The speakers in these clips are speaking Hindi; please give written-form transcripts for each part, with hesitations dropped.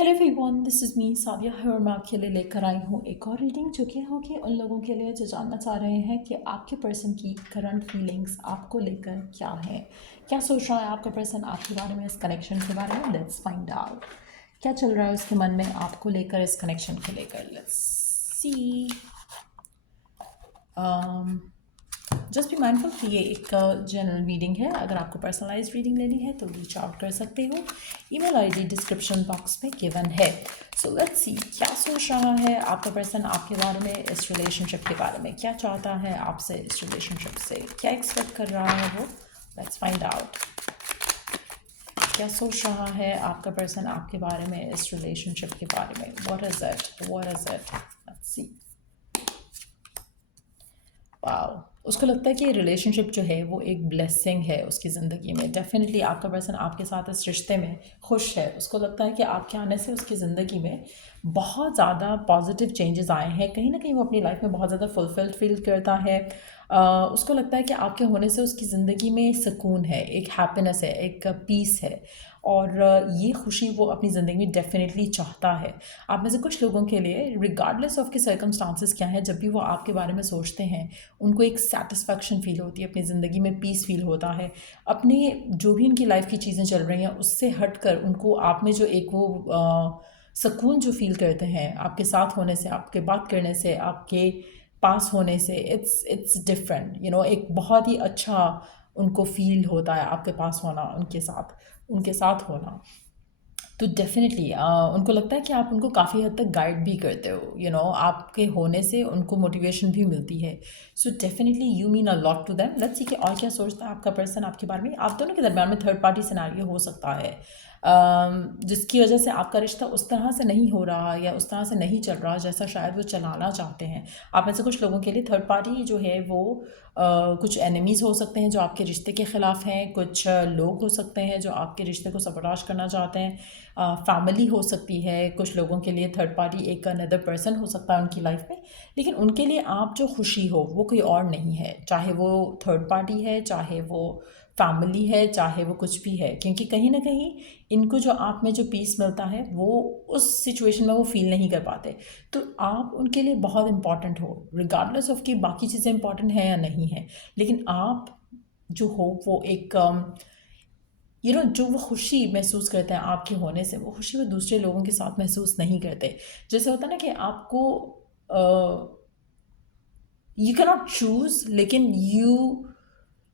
Hello everyone, this is me Savia है और मैं आपके लिए लेकर आई हूँ एक और रीडिंग जो कि होगी उन लोगों के लिए जो जानना चाह रहे हैं कि आपके पर्सन की करंट फीलिंग्स आपको लेकर क्या है, क्या सोच रहा है आपका पर्सन आपके बारे में, इस कनेक्शन के बारे में। लेट्स फाइंड आउट क्या चल रहा है उसके मन में आपको लेकर, इस कनेक्शन को लेकर। Let's see. Just be mindful कि ये एक जनरल रीडिंग है। अगर आपको पर्सनलाइज रीडिंग लेनी है तो रीच आउट कर सकते हो। ईमेल आईडी डिस्क्रिप्शन बॉक्स में गिवन है। सो लेट्स सी क्या सोच रहा है आपका पर्सन आपके बारे में, इस रिलेशनशिप के बारे में, क्या चाहता है आपसे, इस रिलेशनशिप से क्या एक्सपेक्ट कर रहा है वो। लेट्स फाइंड आउट क्या सोच रहा है आपका पर्सन आपके बारे में, इस रिलेशनशिप के बारे में। What is it, what is it. Let's see. Wow, उसको लगता है कि ये रिलेशनशिप जो है वो एक ब्लेसिंग है उसकी ज़िंदगी में। डेफिनेटली आपका पर्सन आपके साथ इस रिश्ते में खुश है। उसको लगता है कि आपके आने से उसकी ज़िंदगी में बहुत ज़्यादा पॉजिटिव चेंजेस आए हैं। कहीं ना कहीं वो अपनी लाइफ में बहुत ज़्यादा फुलफिल्ड फील करता है। उसको लगता है कि आपके होने से उसकी ज़िंदगी में सुकून है, एक हैप्पीनेस है, एक पीस है। और ये खुशी वो अपनी ज़िंदगी में डेफिनेटली चाहता है। आप में से कुछ लोगों के लिए रिगार्डलेस ऑफ के सर्कमस्टांसेस क्या है, जब भी वो आपके बारे में सोचते हैं उनको एक सेटिस्फैक्शन फ़ील होती है, अपनी ज़िंदगी में पीस फील होता है। अपने जो भी उनकी लाइफ की चीज़ें चल रही हैं उससे हटकर उनको आप में जो एक वो सुकून जो फील करते हैं आपके साथ होने से, आपके बात करने से, आपके पास होने से, इट्स डिफरेंट। एक बहुत ही अच्छा उनको फील होता है आपके पास होना, उनके साथ होना। तो डेफिनेटली उनको लगता है कि आप उनको काफ़ी हद तक गाइड भी करते हो। आपके होने से उनको मोटिवेशन भी मिलती है। So definitely you mean a lot to them. Let's see कि और क्या सोचता है आपका पर्सन आपके बारे में। आप दोनों के दरम्यान में थर्ड पार्टी सिनेरियो हो सकता है, जिसकी वजह से आपका रिश्ता उस तरह से नहीं हो रहा या उस तरह से नहीं चल रहा जैसा शायद वो चलाना चाहते हैं। आप में से कुछ लोगों के लिए थर्ड पार्टी जो है वो कुछ एनिमीज़ हो सकते हैं जो आपके रिश्ते के ख़िलाफ़ हैं। कुछ लोग हो सकते हैं जो आपके रिश्ते को सबोटाज करना चाहते हैं। फैमिली हो सकती है। कुछ लोगों के लिए थर्ड पार्टी एक अनदर पर्सन हो सकता है उनकी लाइफ में। लेकिन उनके लिए आप जो खुशी हो वो कोई और नहीं है, चाहे वो थर्ड पार्टी है, चाहे वो फैमिली है, चाहे वो कुछ भी है। क्योंकि कहीं ना कहीं इनको जो आप में जो पीस मिलता है वो उस सिचुएशन में वो फील नहीं कर पाते। तो आप उनके लिए बहुत इंपॉर्टेंट हो, रिगार्डलेस ऑफ कि बाकी चीज़ें इंपॉर्टेंट हैं या नहीं है। लेकिन आप जो हो वो एक जो वो खुशी महसूस करते हैं आपके होने से, वो खुशी वो दूसरे लोगों के साथ महसूस नहीं करते। जैसे होता है ना कि आपको यू कैन नॉट चूज, लेकिन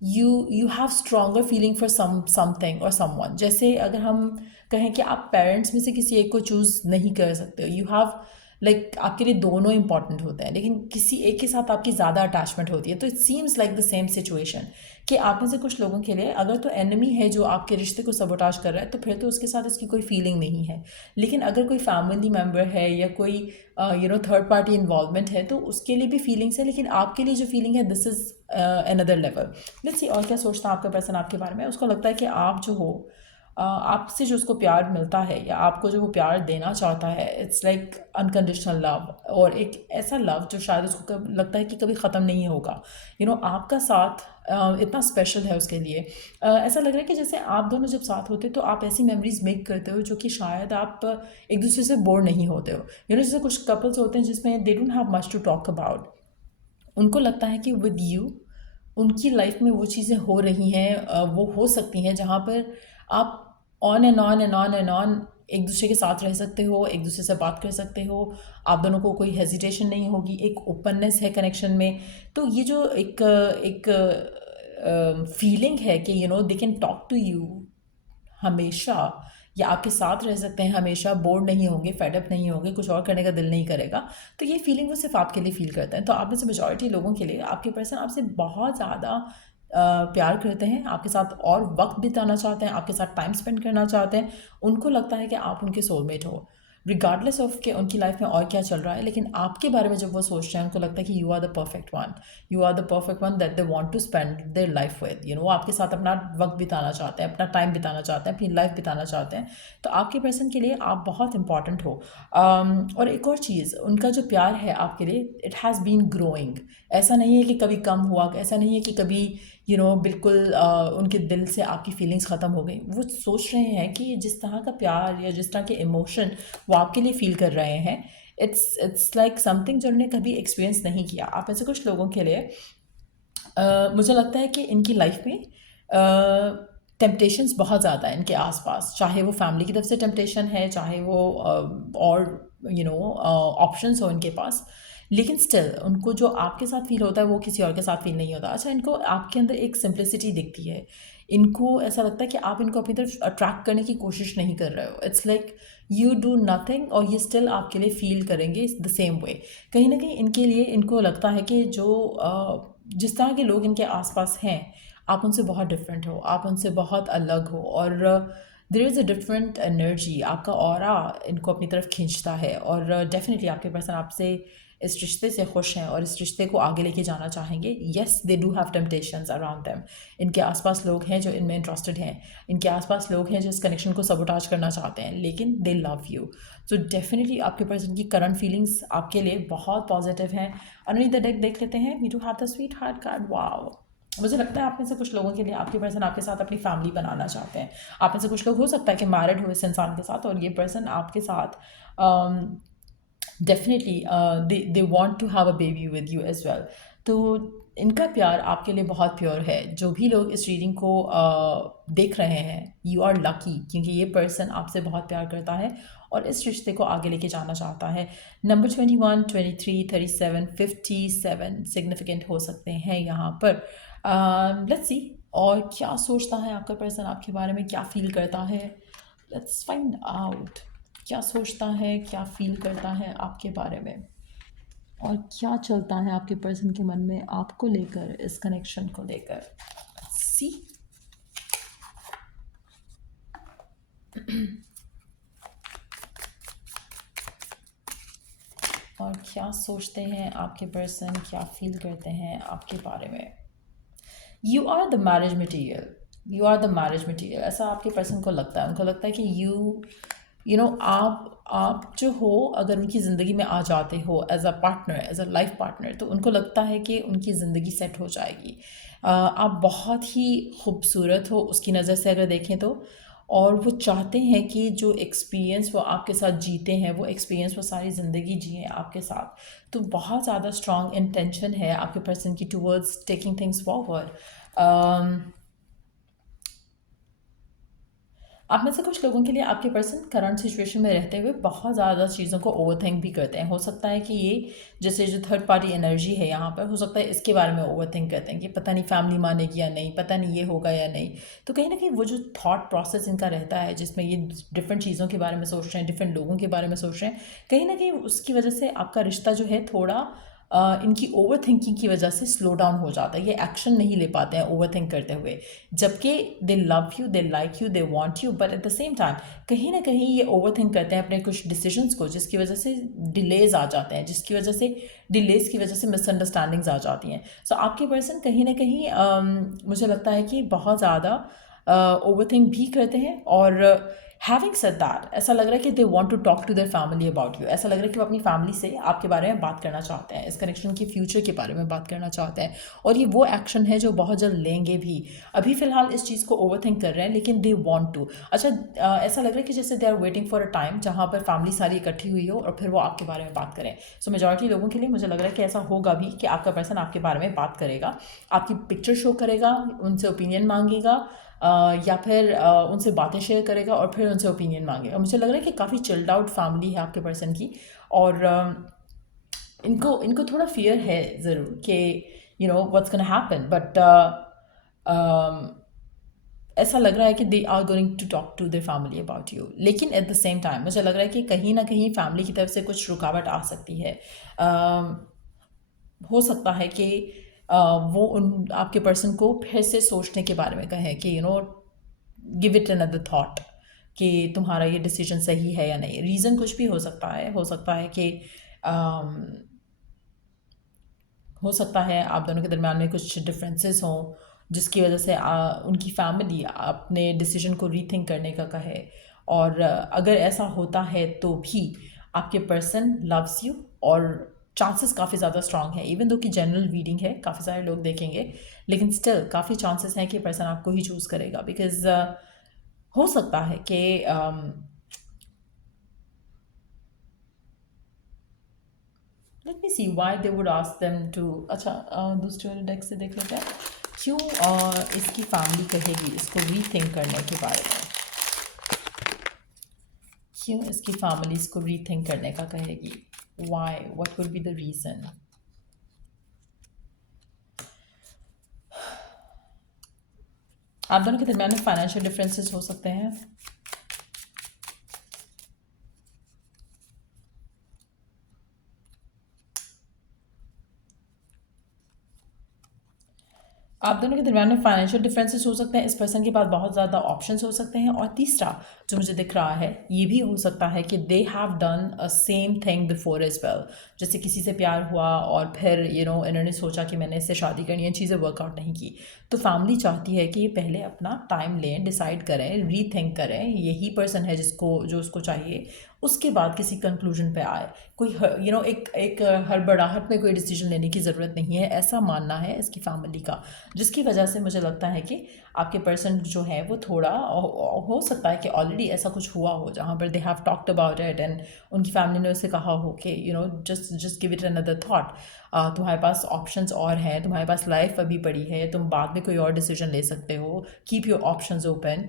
you have stronger feeling for something और समवन। जैसे अगर हम कहें कि आप पेरेंट्स में से किसी एक को चूज़ नहीं कर सकते, यू हैव लाइक आपके लिए दोनों इंपॉर्टेंट होते हैं, लेकिन किसी एक के साथ आपकी ज़्यादा अटैचमेंट होती है। तो it seems like the same situation कि आप में से कुछ लोगों के लिए अगर तो एनिमी है जो आपके रिश्ते को सबोटाज कर रहा है तो फिर तो उसके साथ इसकी कोई फीलिंग नहीं है। लेकिन अगर कोई फैमिली मेम्बर है या कोई थर्ड पार्टी इन्वॉल्वमेंट है तो उसके लिए भी फीलिंग्स है। लेकिन आपके लिए जो फीलिंग है this is another level. Let's see और क्या सोचता है आपका पर्सन आपके बारे में। उसको लगता है कि आप जो हो, आपसे जो उसको प्यार मिलता है या आपको जो वो प्यार देना चाहता है, इट्स लाइक अनकंडीशनल लव। और एक ऐसा लव जो शायद उसको लगता है कि कभी ख़त्म नहीं होगा। आपका साथ इतना स्पेशल है उसके लिए। ऐसा लग रहा है कि जैसे आप दोनों जब साथ होते हो तो आप ऐसी मेमोरीज मेक करते हो जो कि शायद आप एक दूसरे से बोर नहीं होते हो। जैसे कुछ कपल्स होते हैं जिसमें they don't have much to talk about. उनको लगता है कि विद यू उनकी लाइफ में वो चीज़ें हो रही हैं, वो हो सकती हैं जहाँ पर आप on and on and on and on एक दूसरे के साथ रह सकते हो, एक दूसरे से बात कर सकते हो। आप दोनों को कोई हेजिटेशन नहीं होगी, एक ओपननेस है कनेक्शन में। तो ये जो एक एक फीलिंग है कि they can talk to you हमेशा, या आपके साथ रह सकते हैं हमेशा, बोर्ड नहीं होंगे, फेडअप नहीं होंगे, कुछ और करने का दिल नहीं करेगा। तो ये फीलिंग वो सिर्फ आपके लिए फील करते हैं। तो आप में से मेजॉरिटी लोगों के लिए आपके पर्सन आपसे बहुत ज़्यादा प्यार करते हैं, आपके साथ और वक्त बिताना चाहते हैं, आपके साथ टाइम स्पेंड करना चाहते हैं। उनको लगता है कि आप उनके सोलमेट हो, रिगार्डलेस ऑफ के उनकी लाइफ में और क्या चल रहा है। लेकिन आपके बारे में जब वो सोच रहे हैं उनको लगता है कि you are the perfect one, you are the perfect one that they want to spend their life with. वो आपके साथ अपना वक्त बिताना चाहते हैं, अपना टाइम बिताना चाहते हैं, अपनी लाइफ बिताना चाहते हैं। तो आपके पर्सन के लिए आप बहुत इंपॉर्टेंट हो। और एक और चीज़, उनका जो प्यार है आपके लिए, इट हैज़ बीन ग्रोइंग। ऐसा नहीं है कि कभी कम हुआ, ऐसा नहीं है कि कभी बिल्कुल उनके दिल से आपकी फीलिंग्स ख़त्म हो गई। वो सोच रहे हैं कि जिस तरह का प्यार या जिस तरह के इमोशन वो आपके लिए फ़ील कर रहे हैं, इट्स लाइक समथिंग जो उन्होंने कभी एक्सपीरियंस नहीं किया। आप ऐसे कुछ लोगों के लिए मुझे लगता है कि इनकी लाइफ में टेम्पटेशंस बहुत ज़्यादा है इनके आसपास, चाहे वो फैमिली की तरफ से टेम्पटेशन है, चाहे वो और ऑप्शंस हो इनके पास, लेकिन स्टिल उनको जो आपके साथ फील होता है वो किसी और के साथ फील नहीं होता। अच्छा, इनको आपके अंदर एक सिंप्लिसिटी दिखती है। इनको ऐसा लगता है कि आप इनको अपनी तरफ अट्रैक्ट करने की कोशिश नहीं कर रहे हो। It's like you do nothing और ये स्टिल आपके लिए फील करेंगे द सेम वे। कहीं ना कहीं इनके लिए इनको लगता है कि जो जिस तरह के लोग इनके आसपास हैं, आप उनसे बहुत डिफरेंट हो, आप उनसे बहुत अलग हो, और there is a different energy, आपका ऑरा इनको अपनी तरफ खींचता है। और डेफिनेटली आपके पर्सन आपसे इस रिश्ते से खुश हैं और इस रिश्ते को आगे लेके जाना चाहेंगे। Yes, they do have temptations around them. इनके आसपास लोग हैं जो इनमें इंटरेस्टेड हैं, इनके आसपास लोग हैं जो इस कनेक्शन को सबोटाज करना चाहते हैं, लेकिन दे लव यू। सो डेफिनेटली आपके पर्सन की करंट फीलिंग्स आपके लिए बहुत पॉजिटिव हैं। अंडरनीथ द डेक देख लेते हैं, we do have the sweetheart card. Wow, मुझे लगता है आप में से कुछ लोगों के लिए आपके पर्सन आपके साथ अपनी फैमिली बनाना चाहते हैं। आप में से कुछ लोग हो सकता है कि मैरिड हो इस इंसान के साथ, और ये पर्सन आपके साथ definitely they want to have a baby with you as well. तो इनका प्यार आपके लिए बहुत प्योर है। जो भी लोग इस रीडिंग को देख रहे हैं, यू आर लकी, क्योंकि ये पर्सन आपसे बहुत प्यार करता है और इस रिश्ते को आगे लेके जाना चाहता है। नंबर 21, 23, 37, 57 सिग्निफिकेंट हो सकते हैं यहाँ पर। लेट्स सी और क्या सोचता है आपका पर्सन आपके बारे में, क्या फील करता है। लेट्स फाइंड आउट क्या सोचता है, क्या फील करता है आपके बारे में, और क्या चलता है आपके पर्सन के मन में आपको लेकर, इस कनेक्शन को लेकर। सी और क्या सोचते हैं आपके पर्सन, क्या फील करते हैं आपके बारे में। You are the marriage material, you are the marriage material, ऐसा आपके पर्सन को लगता है। उनको लगता है कि आप जो हो, अगर उनकी ज़िंदगी में आ जाते हो as a partner, as a life partner, तो उनको लगता है कि उनकी ज़िंदगी सेट हो जाएगी। आप बहुत ही खूबसूरत हो उसकी नज़र से अगर देखें तो, और वो चाहते हैं कि जो एक्सपीरियंस वो आपके साथ जीते हैं, वो एक्सपीरियंस वो सारी ज़िंदगी जिए आपके साथ। तो बहुत ज़्यादा स्ट्रॉन्ग इंटेंशन है आपके पर्सन की टूवर्ड्स टेकिंग थिंग्स फॉरवर्ड। आप में से कुछ लोगों के लिए आपके पर्सन करंट सिचुएशन में रहते हुए बहुत ज़्यादा चीज़ों को ओवरथिंक भी करते हैं। हो सकता है कि ये जैसे जो थर्ड पार्टी एनर्जी है यहाँ पर, हो सकता है इसके बारे में ओवरथिंक करते हैं कि पता नहीं फैमिली मानेगी या नहीं, पता नहीं ये होगा या नहीं। तो कहीं ना कहीं वो जो थॉट प्रोसेस इनका रहता है जिसमें ये डिफरेंट चीज़ों के बारे में सोच रहे हैं, डिफरेंट लोगों के बारे में सोच रहे हैं, कहीं ना कहीं उसकी वजह से आपका रिश्ता जो है थोड़ा इनकी ओवर थिंकिंग की वजह से स्लो डाउन हो जाता है। ये एक्शन नहीं ले पाते हैं ओवर थिंक करते हुए, जबकि दे love you, they like you, they want you, but at the same time कहीं ना कहीं ये ओवर थिंक करते हैं अपने कुछ डिसीजंस को, जिसकी वजह से डिलेज आ जाते हैं, जिसकी वजह से डिलेज की वजह से मिसअंडरस्टैंडिंग्स आ जाती हैं। सो आपके पर्सन कहीं ना कहीं मुझे लगता है कि बहुत ज़्यादा ओवर थिंक भी करते हैं। और हैविंग सेड दैट, ऐसा लग रहा है कि they want to talk to their family about you. ऐसा लग रहा है कि वो अपनी फैमिली से आपके बारे में बात करना चाहते हैं, इस कनेक्शन के फ्यूचर के बारे में बात करना चाहते हैं, और ये वो एक्शन है जो बहुत जल्द लेंगे भी। अभी फ़िलहाल इस चीज़ को ओवर थिंक कर रहे हैं, लेकिन दे वांट टू। अच्छा, ऐसा लग रहा है कि जैसे they are waiting for a time जहाँ पर फैमिली सारी इकट्ठी हुई हो और फिर वो आपके बारे में बात करें। सो मेजॉरिटी लोगों के लिए मुझे लग रहा है कि ऐसा होगा भी कि आपका पर्सन आपके बारे में बात करेगा, आपकी पिक्चर शो करेगा, उनसे ओपिनियन मांगेगा, या फिर उनसे बातें शेयर करेगा और फिर उनसे ओपिनियन मांगेगा। मुझे लग रहा है कि काफ़ी चिल्ड आउट फैमिली है आपके पर्सन की, और इनको इनको थोड़ा फियर है ज़रूर कि व्हाट्स गोना हैपन, बट ऐसा लग रहा है कि they are going to talk to their family about you. लेकिन एट द सेम टाइम मुझे लग रहा है कि कहीं ना कहीं फैमिली की तरफ से कुछ रुकावट आ सकती है। हो सकता है कि वो उन आपके पर्सन को फिर से सोचने के बारे में कहें कि गिव इट अनदर थॉट कि तुम्हारा ये डिसीजन सही है या नहीं। रीज़न कुछ भी हो सकता है। हो सकता है कि हो सकता है आप दोनों के दरम्यान में कुछ डिफरेंसेस हों, जिसकी वजह से उनकी फैमिली अपने डिसीजन को रीथिंक करने का कहे। और अगर ऐसा होता है तो भी आपके पर्सन लव्स यू और चांसेस काफ़ी ज़्यादा स्ट्रांग है, इवन दो कि जनरल रीडिंग है, काफ़ी सारे लोग देखेंगे, लेकिन स्टिल काफ़ी चांसेस हैं कि पर्सन आपको ही चूज़ करेगा। बिकॉज हो सकता है कि let me see why they would ask them to. अच्छा, दूसरे वाले डेक से देख लेते हैं क्यों इसकी फैमिली कहेगी इसको रीथिंक करने के बारे में, क्यों इसकी फैमिली इसको रीथिंक करने का कहेगी, why, what would be the reason. आप दोनों के दरमियान में फाइनेंशियल डिफरेंसेस हो सकते हैं। आप दोनों के दरमियान में फाइनेंशियल डिफरेंसेस हो सकते हैं, इस पर्सन के पास बहुत ज़्यादा ऑप्शंस हो सकते हैं, और तीसरा जो मुझे दिख रहा है ये भी हो सकता है कि they have done a same thing before as well. जैसे किसी से प्यार हुआ और फिर इन्होंने सोचा कि मैंने इससे शादी करनी है, चीज़ें वर्कआउट नहीं की, तो फैमिली चाहती है कि ये पहले अपना टाइम लें, डिसाइड करें, रीथिंक करें, यही पर्सन है जो उसको चाहिए, उसके बाद किसी कंक्लूजन पे आए। कोई एक हड़बड़ाहट में कोई डिसीजन लेने की ज़रूरत नहीं है, ऐसा मानना है इसकी फैमिली का, जिसकी वजह से मुझे लगता है कि आपके पर्सन जो है वो थोड़ा हो सकता है कि ऑलरेडी ऐसा कुछ हुआ हो जहाँ पर they have talked about it and उनकी फैमिली ने उससे कहा हो कि just give it another thought, तुम्हारे पास ऑप्शंस और हैं, तुम्हारे पास लाइफ अभी पड़ी है, तुम बाद में कोई और डिसीजन ले सकते हो, कीप योर ऑप्शंस ओपन।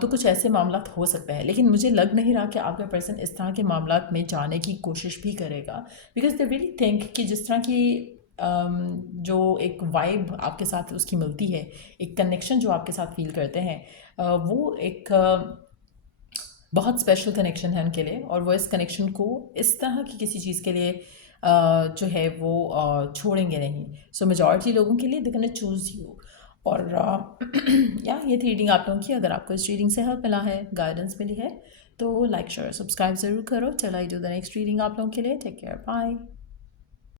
तो कुछ ऐसे मामला हो सकते हैं, लेकिन मुझे लग नहीं रहा कि आपका पर्सन इस तरह के मामला में जाने की कोशिश भी करेगा, बिकॉज दे रियली थिंक कि जिस तरह की जो एक वाइब आपके साथ उसकी मिलती है, एक कनेक्शन जो आपके साथ फील करते हैं, वो एक बहुत स्पेशल कनेक्शन है उनके लिए, और वो इस कनेक्शन को इस तरह की किसी चीज़ के लिए जो है वो छोड़ेंगे नहीं। सो मेजॉरिटी लोगों के लिए दे कैन चूज़ यू। और या ये थी रीडिंग आप लोगों की। अगर आपको इस रीडिंग से हेल्प मिला है, गाइडेंस मिली है, तो लाइक शेयर सब्सक्राइब ज़रूर करो। चल I do the next reading आप लोगों के लिए। Take care, bye.